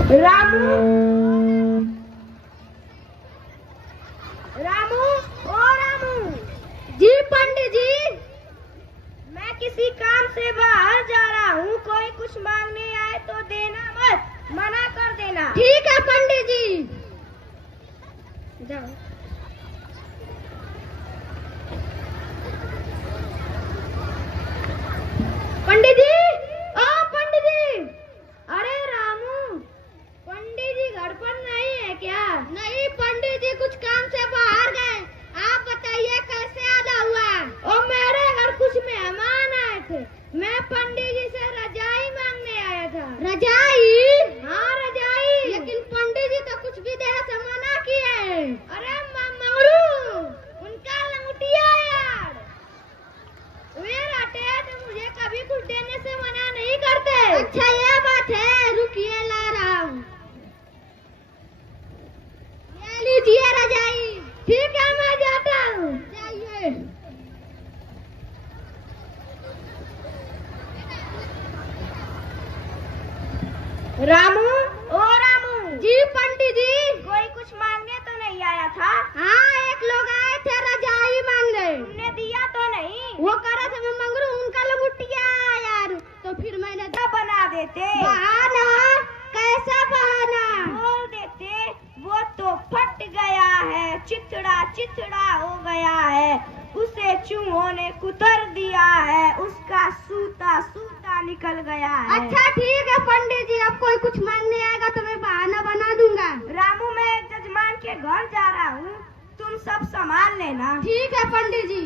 रामू, रामू, ओ रामू। जी पंडित जी। मैं किसी काम से बाहर जा रहा हूँ, कोई कुछ मांगने आए तो देना मत, मना कर देना। ठीक है पंडित जी। जाओ। पंडित जी, ओ पंडित जी। अरे रामू, पंडित जी घर पर नहीं है क्या? नहीं पंडित जी कुछ काम से बाहर गए। आप बताइए कैसे आना हुआ? ओ मेरे घर कुछ मेहमान आए थे, मैं पंडित जी से रजाई मांगने आया था। रजाई? हाँ रजाई। लेकिन पंडित जी तो कुछ भी देने से मना किए हैं। अरे मंगरू, उनका लंगटिया यार, वे रटे तो मुझे कभी कुछ देने से मना नहीं करते। अच्छा ये बात है, रुकिए ला रहा हूँ। ले लीजिए रजाई। ठीक है मैं जाता हूँ। जाइए। रामू, ओ रामू। जी पंडित जी। कोई कुछ मांगने तो नहीं आया था? हाँ एक लोग आए थे रजाई मांगने। तुमने दिया तो नहीं? वो कह रहे थे मैं मंगरू, उनका लंगटिया यार, तो फिर मैंने क्या बना देते? बहाना। कैसा बहाना? बोल देते वो तो फट गया है, चिथड़ा चिथड़ा हो गया है, उसे चूहों ने कुतर दिया है, उसका सूता सूता निकल गया है। अच्छा ठीक है पंडित जी, अब कोई कुछ मांगने आएगा तो मैं बहाना बना दूंगा। रामू मैं जजमान के घर जा रहा हूँ, तुम सब संभाल लेना। ठीक है पंडित जी।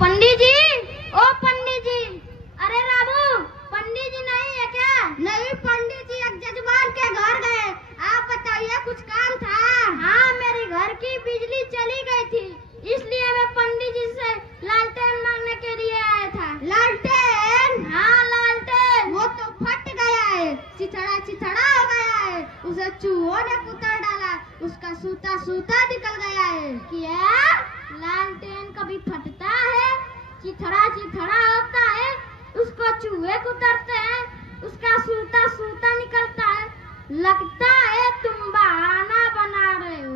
पंडित जी, ओ पंडित जी। अरे रामू, पंडित जी नहीं है क्या? नहीं पंडित जी, एक जजमान के घर गए। आप बताइए कुछ काम था? हाँ मेरे घर की बिजली चली गई थी, इसलिए मैं पंडित जी से लालटेन मांगने के लिए आया था। लालटेन? हाँ लालटेन। वो तो फट गया है, चिथड़ा चिथड़ा हो गया है, उसे चूहों ने कुतर डाला, उसका सूता सूता निकल गया है। क्या? लालटेन कभी फटता है? चिथड़ा चिथड़ा होता है, उसको चूहे कुतरते हैं, उसका सूता सूता निकलता है। लगता है तुम बहाना बना रहे हो।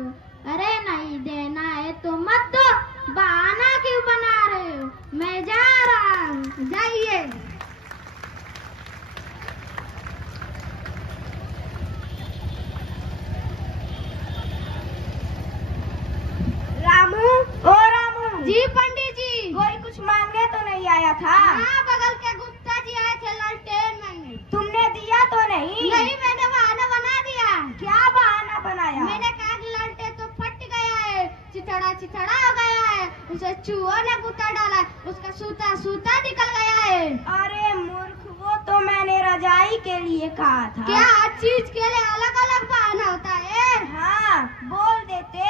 अरे नहीं देना है तो मत दो, बहाना क्यों बना रहे हो? मैं जा रहा हूँ। जाइए। रामू, ओ रामू। जी पंडित जी। कोई कुछ मांगने तो नहीं आया था? हाँ बगल के गुप्ता जी आए थे लालटेन मांगने। तुमने दिया तो नहीं? नहीं मैंने बहाना बना दिया। क्या बहाना बनाया? मैंने कहा कि लालटेन तो फट गया है, चिथड़ा चिथड़ा हो गया है, उसे चूहों ने कुतर डाला, उसका सूता सूता निकल गया है। अरे मूर्ख, वो तो मैंने रजाई के लिए कहा था। क्या हर चीज के लिए अलग अलग बहाना होता है? हाँ बोल देते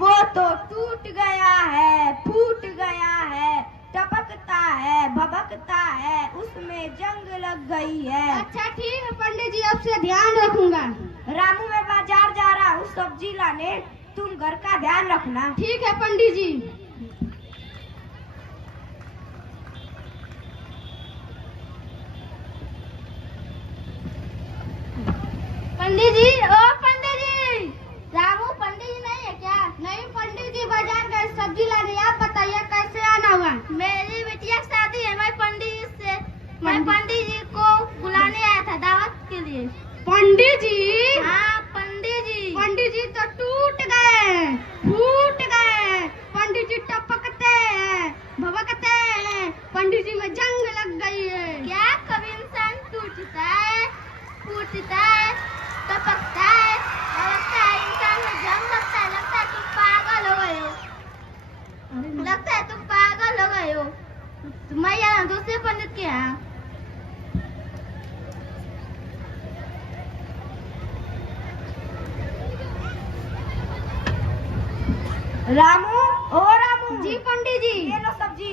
वो तो टूट गया है, फूट गया है, टपकता है, भभकता है, उसमें जंग लग गई है। अच्छा ठीक है पंडित जी, अब से ध्यान रखूंगा। रामू मैं बाजार जा रहा हूँ सब्जी लाने, तुम घर का ध्यान रखना। ठीक है पंडित जी। पंडित जी, ओ पंडित जी। रामू पंडित जी नहीं है क्या? नहीं पंडित जी बाजार गए सब्जी लाने। आप बताइए कैसे आना हुआ? मेरी बिटिया की शादी है, मैं पंडित जी को बुलाने आया था दावत के लिए। पंडित जी? हाँ पंडित जी। पंडित जी तो टूट गए, फूट गए, पंडित जी टपकते हैं, भभकते हैं, पंडित जी में जंग लग गई है। क्या कभी इंसान टूटता है, फूटता है, टपकता है, लगता है इंसान में जंग लगता है? लगता है तुम पागल हो गए हो। लगता है तुम पागल हो गए हो। मैं यहाँ दूसरे पंडित के यहाँ। रामू, ओ रामू। जी पंडित जी। ये लो सब्जी।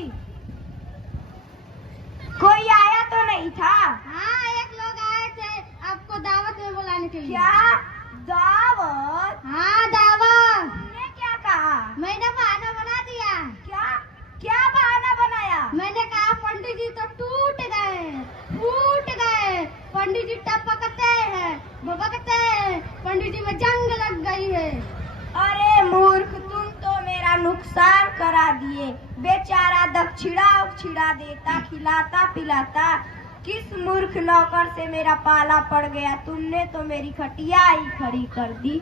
कोई आया तो नहीं था? हाँ एक लोग आए थे आपको दावत में बुलाने के लिए। क्या दावत? हाँ दावत। तुमने क्या कहा? मैंने बहाना बना दिया। क्या पंडित जी टपकते हैं, भुभकते हैं, पंडित जी में जंग लग गई है। अरे मूर्ख, तुम तो मेरा नुकसान करा दिए। बेचारा दक्षिणा उक्षिणा देता, खिलाता पिलाता। किस मूर्ख नौकर से मेरा पाला पड़ गया, तुमने तो मेरी खटिया ही खड़ी कर दी।